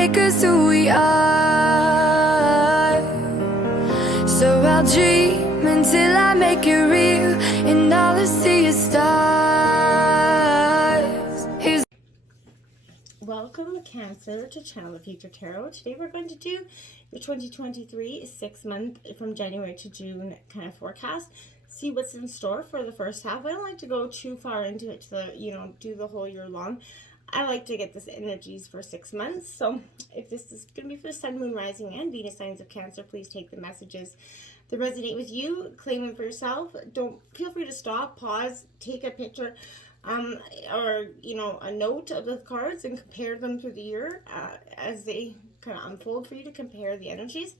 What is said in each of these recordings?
make us who we are. So I'll dream until I make it real, and all I see is stars. Welcome, Cancer, to Channel of Future Tarot. Today we're going to do your 2023 6-month from January to June kind of forecast. See what's in store for the first half. I don't like to go too far into it to, do the whole year long. I like to get this energies for 6 months. So if this is going to be for the Sun, Moon, Rising, and Venus signs of Cancer, please take the messages that resonate with you. Claim them for yourself. Feel free to stop, pause, take a picture, or a note of the cards and compare them through the year as they kind of unfold for you to compare the energies.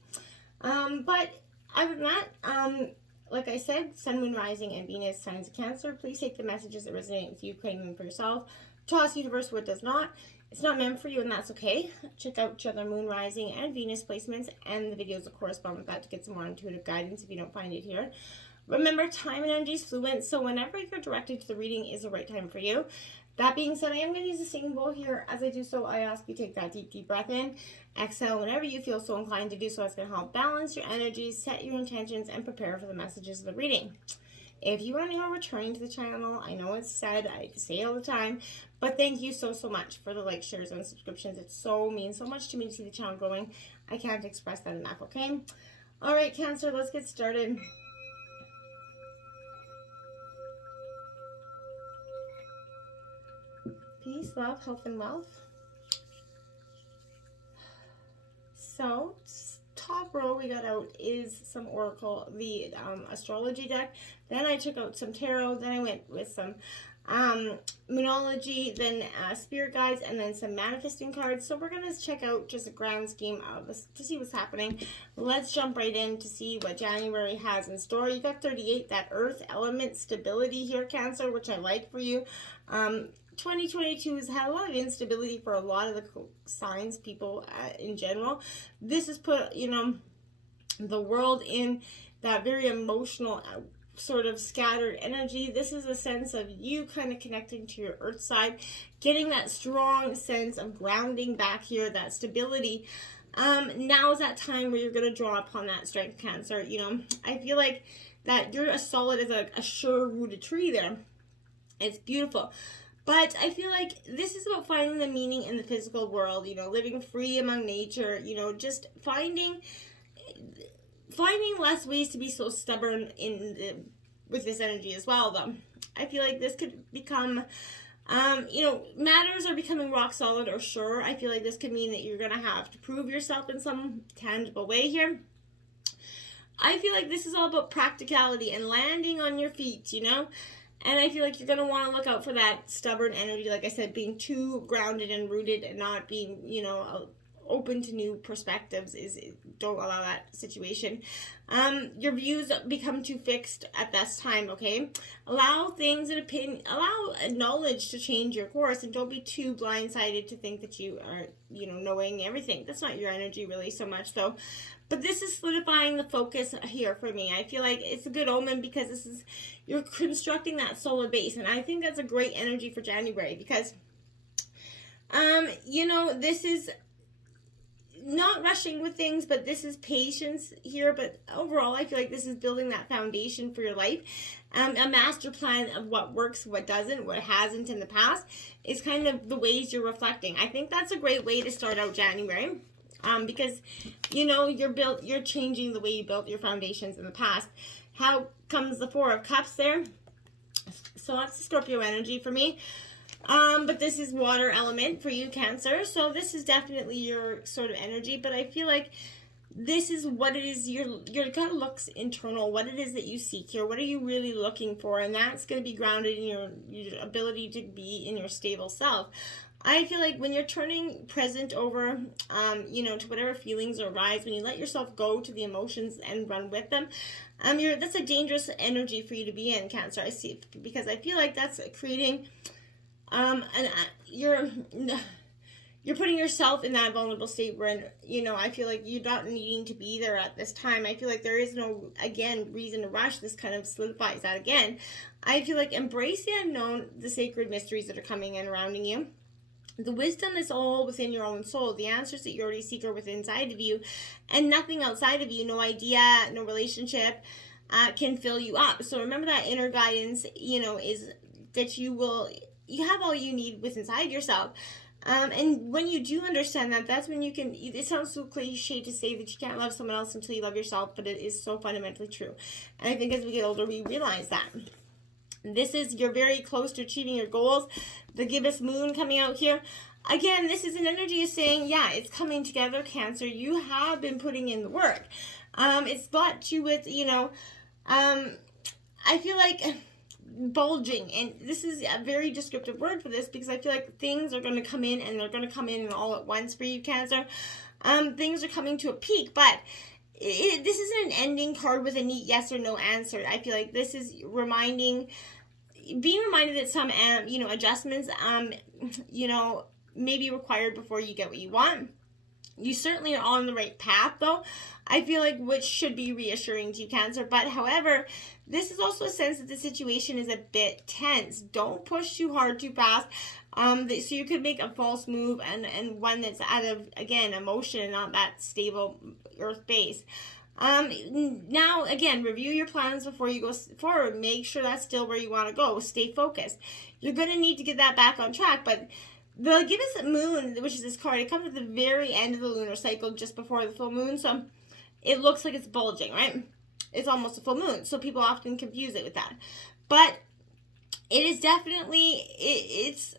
But other than that, like I said, Sun, Moon, Rising, and Venus signs of Cancer, please take the messages that resonate with you, claim them for yourself. Toss universe what does not. It's not meant for you, and that's okay. Check out your other Moon, Rising, and Venus placements and the videos that correspond with that to get some more intuitive guidance if you don't find it here. Remember, time and energy is fluent, so whenever you're directed to the reading is the right time for you. That being said, I am going to use a singing bowl here. As I do so, I ask you to take that deep breath in. Exhale whenever you feel so inclined to do so. It's going to help balance your energies, set your intentions, and prepare for the messages of the reading. If you are new or returning to the channel, I know it's said, I say it all the time, but thank you so much for the likes, shares, and subscriptions. It means so much to me to see the channel growing. I can't express that enough, okay? All right, Cancer, let's get started. Peace, love, health, and wealth. So, top row we got out is some Oracle, the astrology deck. Then I took out some tarot. Then I went with some Moonology, then spirit guides, and then some manifesting cards. So we're going to check out just a grand scheme of this to see what's happening. Let's jump right in to see what January has in store. You got 38, that earth element stability here, Cancer, which I like for you. 2022 has had a lot of instability for a lot of the signs, people in general. This has put, the world in that very emotional sort of scattered energy. This is a sense of you kind of connecting to your earth side, getting that strong sense of grounding back here, that stability. Now is that time where you're going to draw upon that strength, Cancer. I feel like that you're as solid as a sure-rooted tree there. It's beautiful. But I feel like this is about finding the meaning in the physical world, living free among nature, just finding less ways to be so stubborn with this energy as well, though. I feel like this could become, matters are becoming rock solid or sure. I feel like this could mean that you're going to have to prove yourself in some tangible way here. I feel like this is all about practicality and landing on your feet, And I feel like you're going to want to look out for that stubborn energy, like I said, being too grounded and rooted and not being, open to new perspectives. Don't allow that situation. Your views become too fixed at this time, okay? Allow things allow knowledge to change your course, and don't be too blindsided to think that you are, knowing everything. That's not your energy really so much, though. But this is solidifying the focus here for me. I feel like it's a good omen because you're constructing that solid base. And I think that's a great energy for January because, this is not rushing with things, but this is patience here. But overall, I feel like this is building that foundation for your life. A master plan of what works, what doesn't, what hasn't in the past is kind of the ways you're reflecting. I think that's a great way to start out January. Because you're changing the way you built your foundations in the past. How comes the Four of Cups there? So that's the Scorpio energy for me. But this is water element for you, Cancer. So this is definitely your sort of energy. But I feel like this is what it is. Your kind of looks internal. What it is that you seek here. What are you really looking for? And that's going to be grounded in your ability to be in your stable self. I feel like when you're turning present over, to whatever feelings arise, when you let yourself go to the emotions and run with them, that's a dangerous energy for you to be in, Cancer. I see, because I feel like that's creating, you're putting yourself in that vulnerable state where, I feel like you're not needing to be there at this time. I feel like there is no, again, reason to rush. This kind of solidifies that again. I feel like embrace the unknown, the sacred mysteries that are coming and surrounding you. The wisdom is all within your own soul. The answers that you already seek are within inside of you, and nothing outside of you, no idea, no relationship, can fill you up. So remember that inner guidance, is that you have all you need within inside yourself. And when you do understand that, that's when you can, it sounds so cliche to say that you can't love someone else until you love yourself, but it is so fundamentally true. And I think as we get older, we realize that. You're very close to achieving your goals. The gibbous moon coming out here. Again, this is an energy of saying, yeah, it's coming together, Cancer. You have been putting in the work. It's got you with, I feel like bulging, and this is a very descriptive word for this because I feel like things are going to come in, and they're going to come in all at once for you, Cancer. Things are coming to a peak, but this isn't an ending card with a neat yes or no answer. I feel like this is being reminded that some adjustments may be required before you get what you want. You certainly are on the right path, though, I feel like, which should be reassuring to you, Cancer. But however, this is also a sense that the situation is a bit tense. Don't push too hard, too fast. So you could make a false move and one that's out of, again, emotion and not that stable earth base. Now, again, review your plans before you go forward. Make sure that's still where you want to go. Stay focused. You're going to need to get that back on track, but the gibbous moon, which is this card, it comes at the very end of the lunar cycle, just before the full moon, so it looks like it's bulging, right? It's almost a full moon, so people often confuse it with that. But it is definitely, it's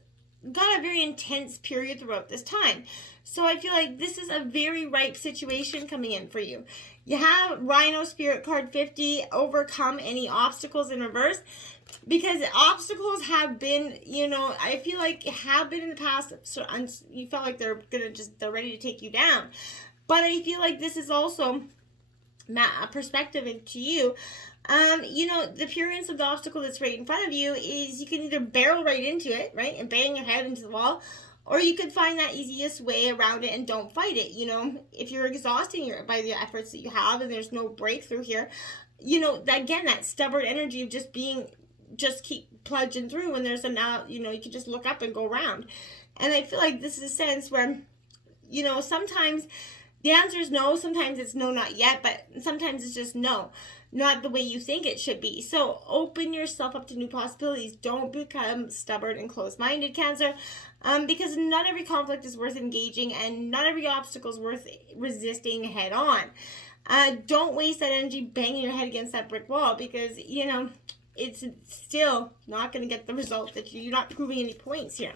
got a very intense period throughout this time. So I feel like this is a very ripe situation coming in for you. You have Rhino Spirit card 50, overcome any obstacles in reverse. Because obstacles have been, I feel like have been in the past. So you felt like they're ready to take you down. But I feel like this is also a perspective to you. The appearance of the obstacle that's right in front of you is you can either barrel right into it, right, and bang your head into the wall, or you could find that easiest way around it and don't fight it. If you're exhausting by the efforts that you have and there's no breakthrough here, that stubborn energy of just keep plunging through, and there's you can just look up and go around. And I feel like this is a sense where, sometimes the answer is no, sometimes it's no, not yet, but sometimes it's just no, not the way you think it should be. So open yourself up to new possibilities. Don't become stubborn and closed-minded, Cancer, because not every conflict is worth engaging, and not every obstacle is worth resisting head on. Don't waste that energy banging your head against that brick wall, because, it's still not going to get the result that you're not proving any points here.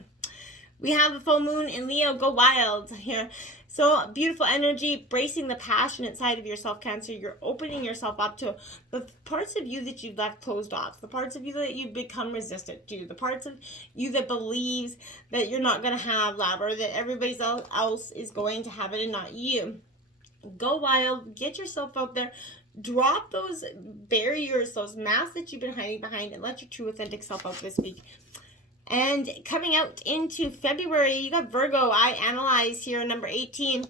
We have a full moon in Leo. Go wild here. So beautiful energy, bracing the passionate side of yourself, Cancer. You're opening yourself up to the parts of you that you've left closed off, the parts of you that you've become resistant to, the parts of you that believes that you're not going to have love, or that everybody else is going to have it and not you. Go wild. Get yourself out there. Drop those barriers, those masks that you've been hiding behind, and let your true authentic self out this week. And coming out into February, you got Virgo. I analyze here, number 18.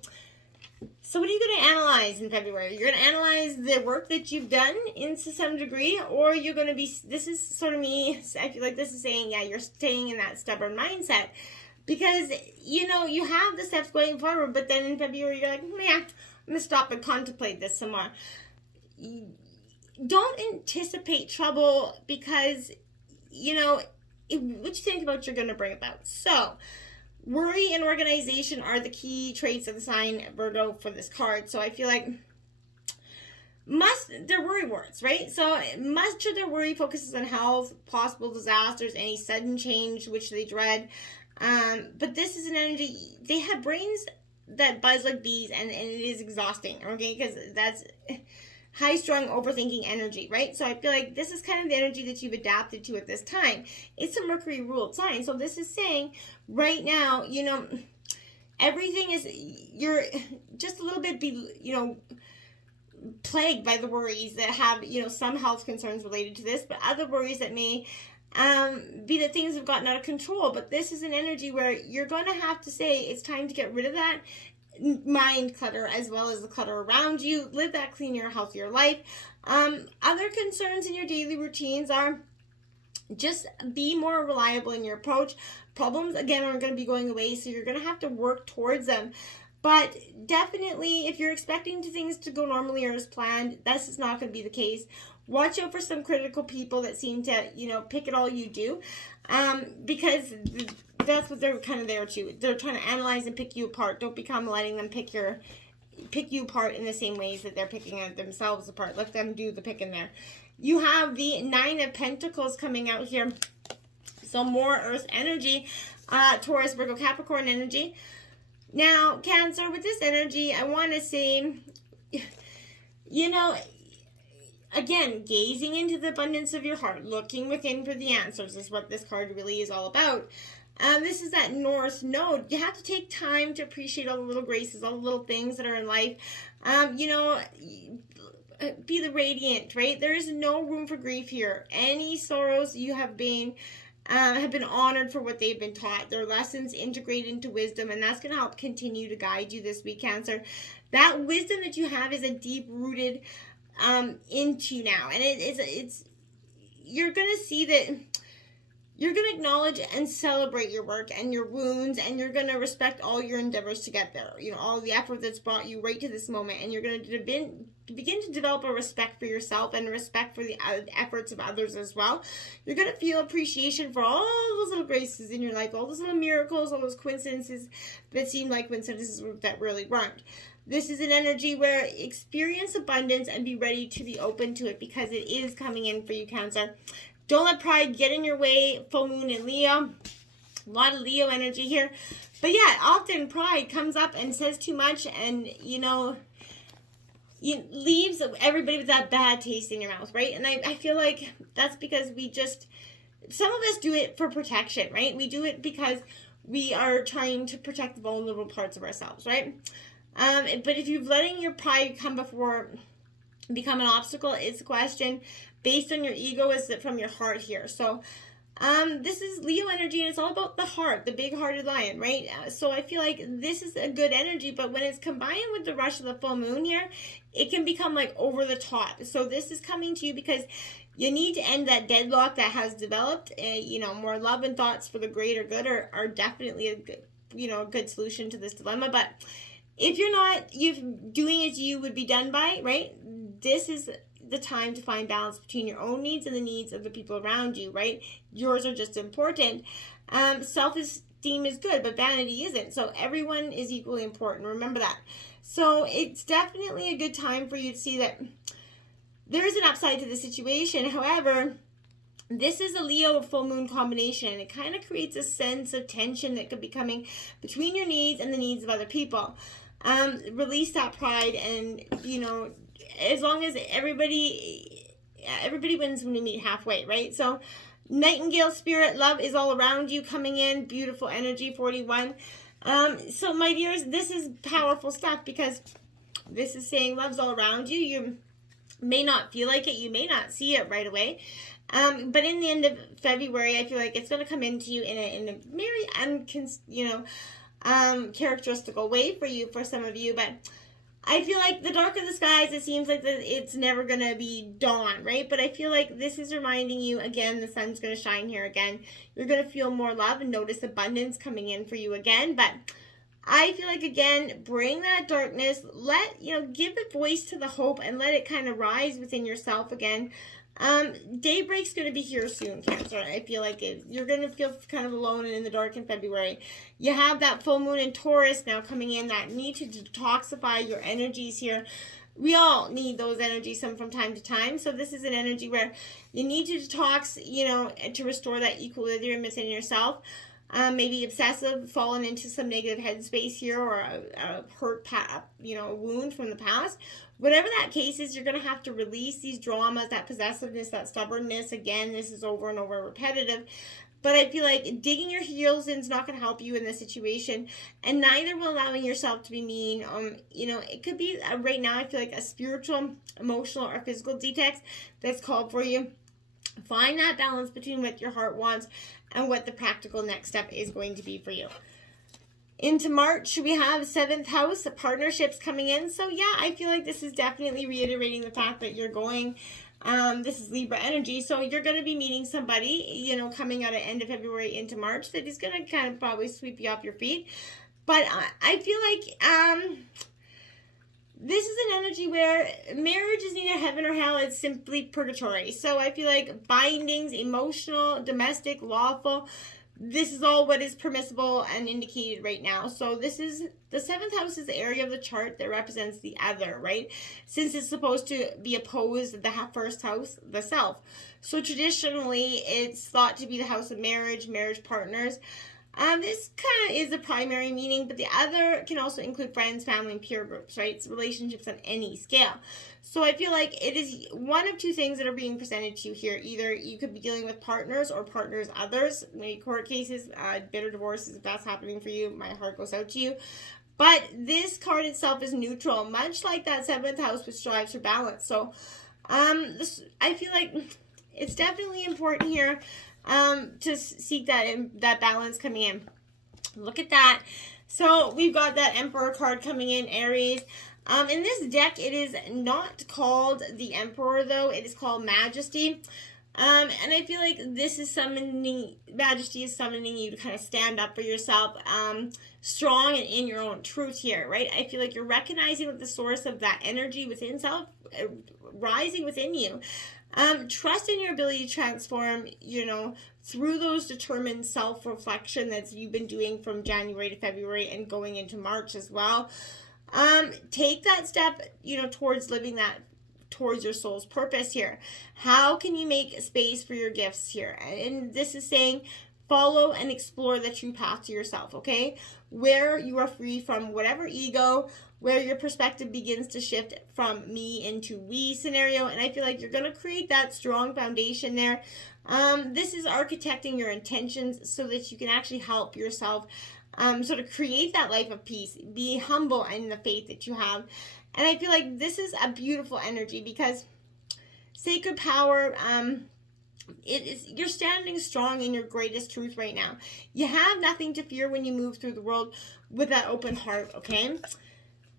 So what are you going to analyze in February? You're going to analyze the work that you've done to some degree, or you're going to be, this is sort of me, I feel like this is saying, yeah, you're staying in that stubborn mindset. Because, you have the steps going forward, but then in February, you're like, yeah, I'm going to stop and contemplate this some more. Don't anticipate trouble, because, what you think about you're going to bring about. So, worry and organization are the key traits of the sign Virgo for this card. So I feel like they're worry words, right? So much of their worry focuses on health, possible disasters, any sudden change which they dread. But this is an energy, they have brains that buzz like bees, and it is exhausting, okay? Because that's high-strung, overthinking energy, right? So I feel like this is kind of the energy that you've adapted to at this time. It's a Mercury-ruled sign. So this is saying right now, everything is, you're just a little bit, plagued by the worries that have, some health concerns related to this, but other worries that may be that things have gotten out of control. But this is an energy where you're going to have to say it's time to get rid of that mind clutter as well as the clutter around you. Live that cleaner, healthier life. Other concerns in your daily routines are Just be more reliable in your approach. Problems, again, are going to be going away, so you're going to have to work towards them. But definitely, if you're expecting things to go normally or as planned, this is not going to be the case. Watch out for some critical people that seem to, pick at all you do, because that's what they're kind of there to. They're trying to analyze and pick you apart. Don't become letting them pick you apart in the same ways that they're picking themselves apart. Let them do the picking there. You have the Nine of Pentacles coming out here. So more Earth energy, Taurus, Virgo, Capricorn energy. Now, Cancer, with this energy, I want to say, again, gazing into the abundance of your heart, looking within for the answers is what this card really is all about. This is that North Node. You have to take time to appreciate all the little graces, all the little things that are in life. Be the radiant, right? There is no room for grief here. Any sorrows you have been honored for what they've been taught. Their lessons integrate into wisdom, and that's going to help continue to guide you this week, Cancer. That wisdom that you have is a deep-rooted into now, and you're going to see that you're going to acknowledge and celebrate your work and your wounds, and you're going to respect all your endeavors to get there. All the effort that's brought you right to this moment, and you're going to begin to develop a respect for yourself and respect for the efforts of others as well. You're going to feel appreciation for all those little graces in your life, all those little miracles, all those coincidences that seem like coincidences that really weren't. This is an energy where experience abundance and be ready to be open to it, because it is coming in for you, Cancer. Don't let pride get in your way. Full moon in Leo. A lot of Leo energy here. But yeah, often pride comes up and says too much, and, leaves everybody with that bad taste in your mouth, right? And I feel like that's because some of us do it for protection, right? We do it because we are trying to protect the vulnerable parts of ourselves, right? But if you're letting your pride become an obstacle, it's a question based on your ego, is it from your heart here? So this is Leo energy, and it's all about the heart, the big-hearted lion, right? So I feel like this is a good energy, but when it's combined with the rush of the full moon here, it can become like over the top. So this is coming to you because you need to end that deadlock that has developed. More love and thoughts for the greater good are definitely a good solution to this dilemma. But if you're not doing as you would be done by, right, this is the time to find balance between your own needs and the needs of the people around you, right? Yours are just important. Self-esteem is good, but vanity isn't. So everyone is equally important. Remember that. So it's definitely a good time for you to see that there is an upside to the situation. However, this is a Leo full moon combination, and it kind of creates a sense of tension that could be coming between your needs and the needs of other people. Release that pride, and as long as everybody wins when you meet halfway, right? So Nightingale spirit, love is all around you coming in. Beautiful energy, 41. So my dears, this is powerful stuff, because this is saying love's all around you. You may not feel like it. You may not see it right away. But in the end of February, I feel like it's going to come into you in a very characteristical way for some of you. But I feel like the darker the skies, it seems like it's never going to be dawn, right? But I feel like this is reminding you, again, the sun's going to shine here again. You're going to feel more love and notice abundance coming in for you again. But I feel like, again, bring that darkness, give a voice to the hope, and let it kind of rise within yourself again. Daybreak's going to be here soon, Cancer. I feel like you're going to feel kind of alone and in the dark in February. You have that full moon in Taurus now coming in, that need to detoxify your energies here. We all need those energies from time to time. So this is an energy where you need to detox, to restore that equilibrium within yourself. Maybe obsessive, fallen into some negative headspace here, or a hurt, wound from the past. Whatever that case is, you're going to have to release these dramas, that possessiveness, that stubbornness. Again, this is over and over repetitive. But I feel like digging your heels in is not going to help you in this situation, and neither will allowing yourself to be mean. It could be right now, I feel like a spiritual, emotional, or physical detox that's called for you. Find that balance between what your heart wants and what the practical next step is going to be for you. Into March, we have 7th house, partnerships coming in. So yeah, I feel like this is definitely reiterating the fact that you're going This is Libra energy, so you're going to be meeting somebody, you know, coming out at end of February into March that is going to kind of probably sweep you off your feet. But I feel like this is an energy where marriage is neither heaven or hell. It's simply purgatory. So I feel like bindings, emotional, domestic, lawful, this is all what is permissible and indicated right now. So this is the 7th house is the area of the chart that represents the other, right? Since it's supposed to be opposed to the first house, the self. So traditionally, it's thought to be the house of marriage, marriage partners. This kind of is the primary meaning, but the other can also include friends, family, and peer groups, right? It's relationships on any scale. So I feel like it is one of two things that are being presented to you here. Either you could be dealing with partners or partners others, maybe court cases, bitter divorces. If that's happening for you, my heart goes out to you. But this card itself is neutral, much like that 7th house, which strives for balance. So I feel like it's definitely important here to seek that balance coming in. Look at that. So we've got that Emperor card coming in, Aries. In this deck, it is not called the Emperor, though. It is called Majesty. And I feel like this is Majesty is summoning you to kind of stand up for yourself, strong and in your own truth here, right? I feel like you're recognizing the source of that energy within self, rising within you. Trust in your ability to transform, you know, through those determined self-reflection that you've been doing from January to February and going into March as well. Take that step, you know, towards living that, towards your soul's purpose here. How can you make space for your gifts here? And this is saying, follow and explore the true path to yourself, okay? Where you are free from whatever ego, where your perspective begins to shift from me into we scenario. And I feel like you're going to create that strong foundation there. This is architecting your intentions so that you can actually help yourself sort of create that life of peace. Be humble in the faith that you have. And I feel like this is a beautiful energy because sacred power, you're standing strong in your greatest truth right now. You have nothing to fear when you move through the world with that open heart, okay?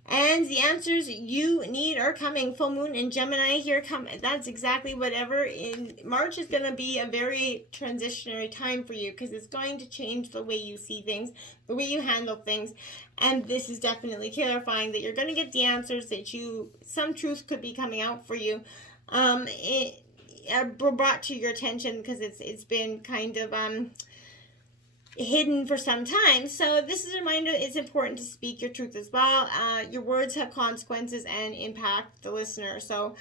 And the answers you need are coming. Full moon in Gemini here come. That's exactly whatever. In March is going to be a very transitionary time for you because it's going to change the way you see things, the way you handle things. And this is definitely clarifying that you're going to get the answers that some truth could be coming out for you. Brought to your attention because it's been kind of hidden for some time. So this is a reminder it's important to speak your truth as well. Your words have consequences and impact the listener. So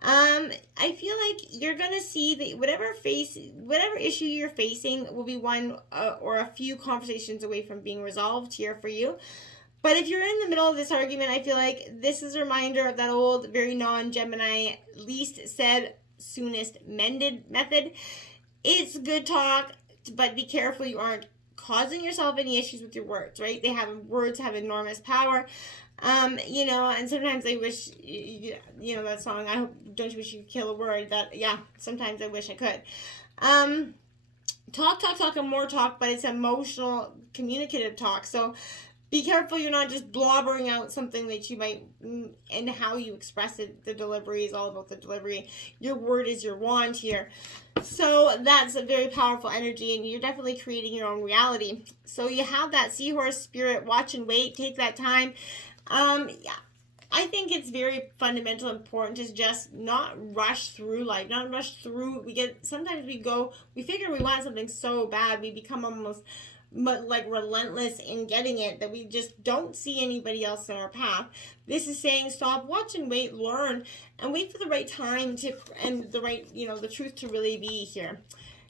I feel like you're gonna see that whatever issue you're facing will be one or a few conversations away from being resolved here for you. But if you're in the middle of this argument, I feel like this is a reminder of that old, very non-Gemini, least said, soonest mended method. It's good talk, but be careful you aren't causing yourself any issues with your words, right? Words have enormous power. You know, and sometimes I wish, you know, that song, don't you wish you could kill a word? Sometimes I wish I could. Talk, and more talk, but it's emotional, communicative talk. So be careful you're not just blobbering out something that you might, and how you express it. The delivery is all about the delivery. Your word is your wand here. So that's a very powerful energy, and you're definitely creating your own reality. So you have that seahorse spirit, watch and wait, take that time. I think it's very fundamental, important to just not rush through life, not rush through. Sometimes we figure we want something so bad, we become almost like relentless in getting it that we just don't see anybody else in our path. This is saying stop, watch and wait, learn, and wait for the right time and the right, you know, the truth to really be here.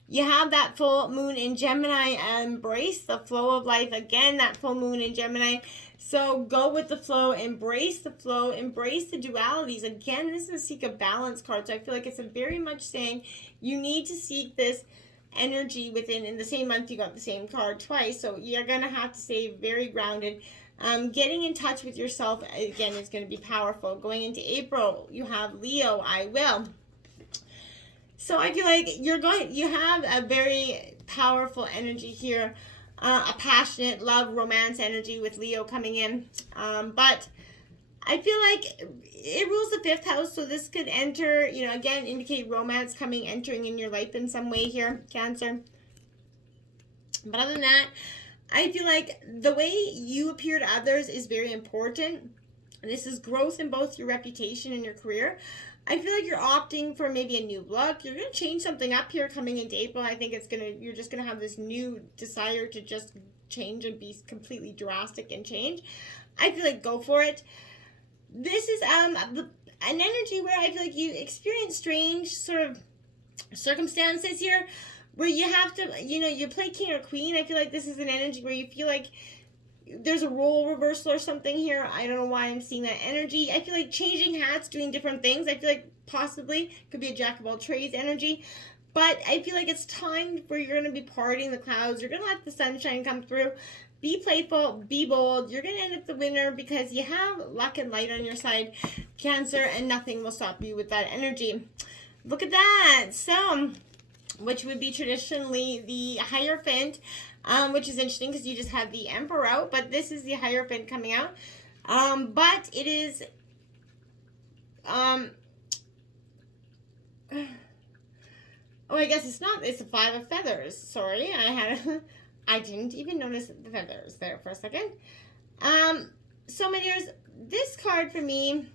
You have that full moon in Gemini. Embrace the flow of life. Again, that full moon in Gemini. So go with the flow, embrace the flow, embrace the dualities. Again, this is a seek a balance card. So I feel like it's a very much saying you need to seek this energy within. In the same month you got the same card twice, so you're gonna have to stay very grounded. Getting in touch with yourself again is going to be powerful. Going into April, you have Leo, I will. So I feel like you have a very powerful energy here, a passionate love romance energy with Leo coming in, but I feel like it rules the 5th house, so this could enter, you know, again, indicate romance entering in your life in some way here, Cancer. But other than that, I feel like the way you appear to others is very important. And this is growth in both your reputation and your career. I feel like you're opting for maybe a new look. You're going to change something up here coming into April. I think you're just going to have this new desire to just change and be completely drastic and change. I feel like go for it. This is an energy where I feel like you experience strange sort of circumstances here where you have to, you know, you play king or queen. I feel like this is an energy where you feel like there's a role reversal or something here. I don't know why I'm seeing that energy. I feel like changing hats, doing different things. I feel like possibly could be a jack of all trades energy. But I feel like it's time where you're going to be parting the clouds. You're going to let the sunshine come through. Be playful, be bold. You're going to end up the winner because you have luck and light on your side, Cancer, and nothing will stop you with that energy. Look at that. So, which would be traditionally the Hierophant, which is interesting because you just had the Emperor out, but this is the Hierophant coming out. But it is, oh, I guess it's not. It's a 5 of Feathers. Sorry, I didn't even notice the feathers there for a second. So my dears, this card for me,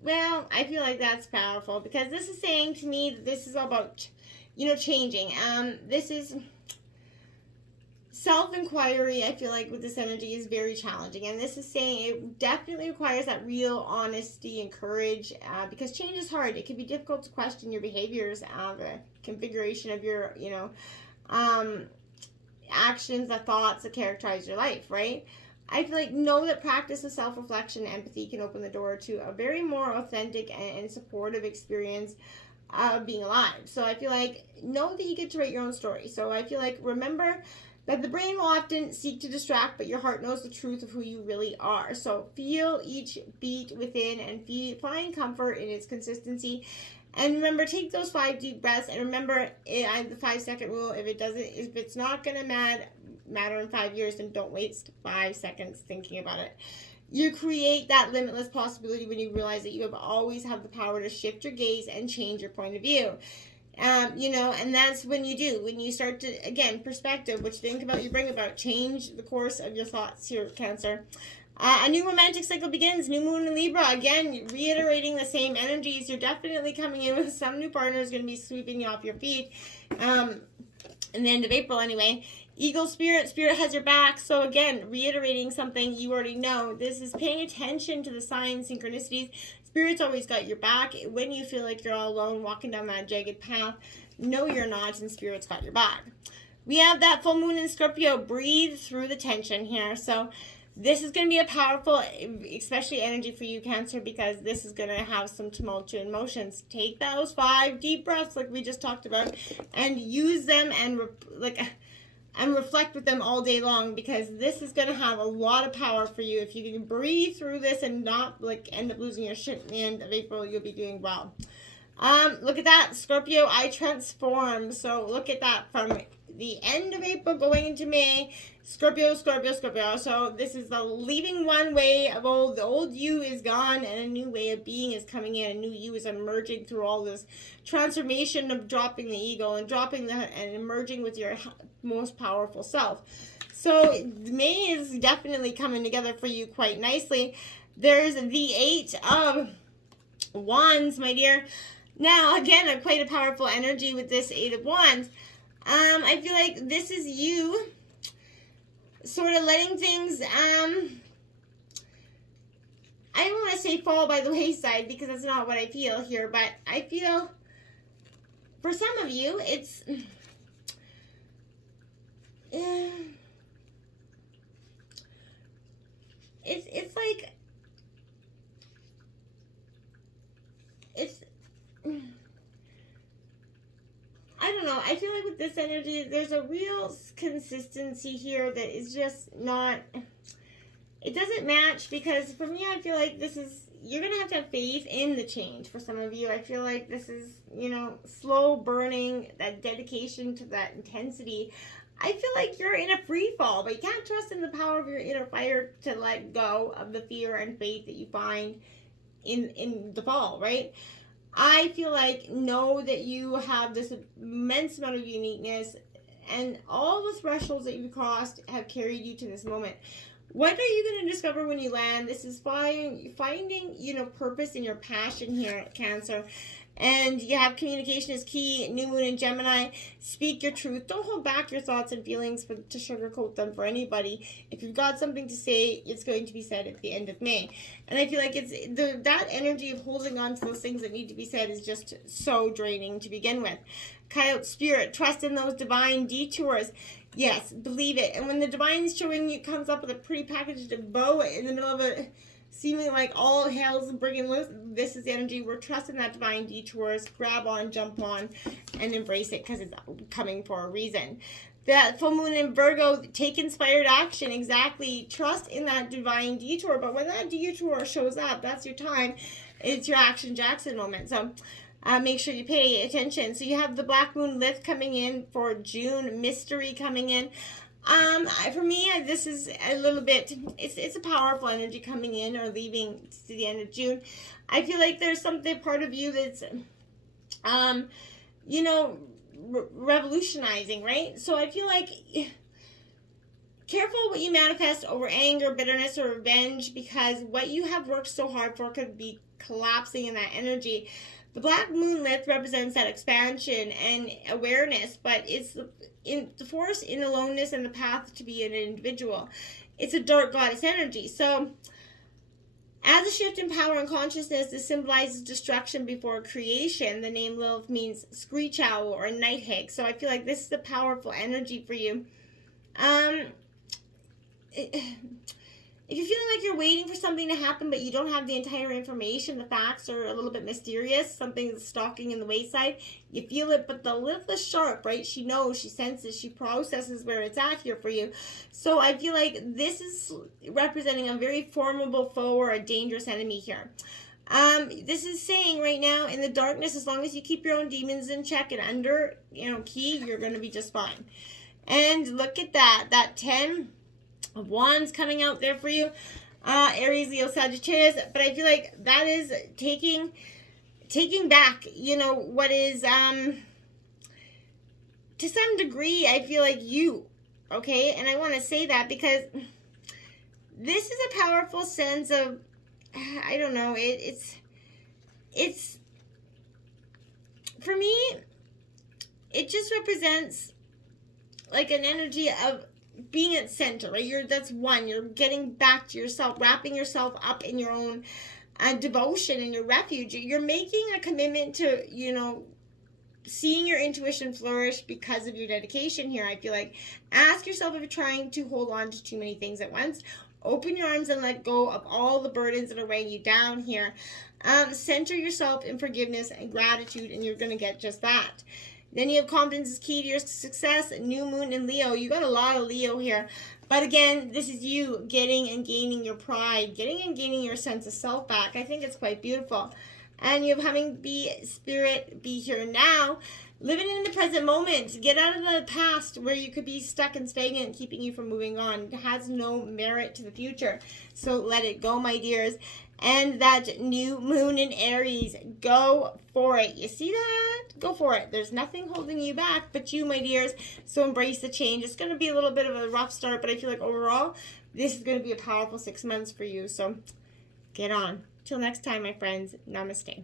well, I feel like that's powerful because this is saying to me that this is all about, you know, changing. This is self-inquiry. I feel like with this energy is very challenging, and this is saying it definitely requires that real honesty and courage because change is hard. It can be difficult to question your behaviors, the configuration of your, you know, actions, the thoughts that characterize your life, right? I feel like know that practice of self-reflection and empathy can open the door to a very more authentic and supportive experience of being alive. So I feel like know that you get to write your own story. So I feel like remember that the brain will often seek to distract, but your heart knows the truth of who you really are. So feel each beat within and find comfort in its consistency. And remember, take those 5 deep breaths. And remember, the 5-second rule. If it's not gonna matter in 5 years, then don't waste 5 seconds thinking about it. You create that limitless possibility when you realize that you have always have the power to shift your gaze and change your point of view. You know, and that's when you start to, again, perspective, which think about, you bring about, change the course of your thoughts here, Cancer. A new romantic cycle begins, new moon in Libra. Again, reiterating the same energies. You're definitely coming in with some new partner is going to be sweeping you off your feet. In the end of April anyway. Eagle spirit has your back. So again, reiterating something you already know. This is paying attention to the signs, synchronicities. Spirit's always got your back. When you feel like you're all alone walking down that jagged path, no you're not, and Spirit's got your back. We have that full moon in Scorpio. Breathe through the tension here. So this is going to be a powerful, especially energy for you, Cancer, because this is going to have some tumultuous emotions. Take those 5 deep breaths like we just talked about and use them and reflect with them all day long, because this is going to have a lot of power for you. If you can breathe through this and not end up losing your shit at the end of April, you'll be doing well. Look at that, Scorpio, I transform. So look at that from the end of April going into May. Scorpio. So this is the leaving one way of the old you is gone and a new way of being is coming in. A new you is emerging through all this transformation of dropping the ego and and emerging with your most powerful self. So May is definitely coming together for you quite nicely. There's the 8 of Wands, my dear. Now, again, quite a powerful energy with this 8 of Wands. I feel like this is you sort of letting things, I don't want to say fall by the wayside because that's not what I feel here, but I feel for some of you, it's like, I don't know. I feel like with this energy, there's a real consistency here that is just not, it doesn't match, because for me, I feel like you're going to have faith in the change for some of you. I feel like this is, slow burning, that dedication to that intensity. I feel like you're in a free fall, but you can't trust in the power of your inner fire to let go of the fear and faith that you find in the fall, right? I feel like know that you have this immense amount of uniqueness, and all the thresholds that you've crossed have carried you to this moment. What are you going to discover when you land? This is finding, purpose in your passion here at Cancer. And you have communication is key. New moon in Gemini. Speak your truth. Don't hold back your thoughts and feelings to sugarcoat them for anybody. If you've got something to say, it's going to be said at the end of May. And I feel like that energy of holding on to those things that need to be said is just so draining to begin with. Coyote spirit, trust in those divine detours. Yes, believe it. And when the divine showing you comes up with a pretty packaged bow in the middle of a seeming like all hell's breaking loose, this is the energy. We're trusting that divine detours. Grab on, jump on, and embrace it because it's coming for a reason. That full moon in Virgo, take inspired action. Exactly. Trust in that divine detour. But when that detour shows up, that's your time. It's your Action Jackson moment. So make sure you pay attention. So you have the Black Moon lift coming in for June. Mystery coming in. For me, this is a little bit, it's a powerful energy coming in or leaving to the end of June. I feel like there's something, part of you that's, revolutionizing, right? So I feel like careful what you manifest over anger, bitterness, or revenge, because what you have worked so hard for could be collapsing in that energy. The Black Moon lift represents that expansion and awareness, but it's in the force, in aloneness, and the path to be an individual. It's a dark goddess energy. So as a shift in power and consciousness, this symbolizes destruction before creation. The name Lilith means screech owl or night hag. So I feel like this is a powerful energy for you. If you're feeling like you're waiting for something to happen, but you don't have the entire information, the facts are a little bit mysterious, something's stalking in the wayside, you feel it, but the Lilith is sharp, right? She knows, she senses, she processes where it's at here for you. So I feel like this is representing a very formidable foe or a dangerous enemy here. This is saying right now, in the darkness, as long as you keep your own demons in check and under, key, you're going to be just fine. And look at that 10 of Wands coming out there for you. Aries, Leo, Sagittarius. But I feel like that is taking back, what is, to some degree, I feel like you, okay? And I want to say that because this is a powerful sense of, I don't know, it's, for me, it just represents like an energy of being at center, right? That's one. You're getting back to yourself, wrapping yourself up in your own devotion and your refuge. You're making a commitment to, seeing your intuition flourish because of your dedication here. I feel like ask yourself if you're trying to hold on to too many things at once. Open your arms and let go of all the burdens that are weighing you down here. Center yourself in forgiveness and gratitude, and you're going to get just that. Then you have confidence is key to your success. New moon in Leo. You got a lot of Leo here. But again, this is you getting and gaining your pride, getting and gaining your sense of self back. I think it's quite beautiful. And you have having be spirit, be here now. Living in the present moment. Get out of the past where you could be stuck and stagnant, keeping you from moving on. It has no merit to the future. So let it go, my dears. And that new moon in Aries, go for it. You see that? Go for it. There's nothing holding you back but you, my dears. So embrace the change. It's going to be a little bit of a rough start, but I feel like overall, this is going to be a powerful 6 months for you. So get on. Till next time, my friends. Namaste.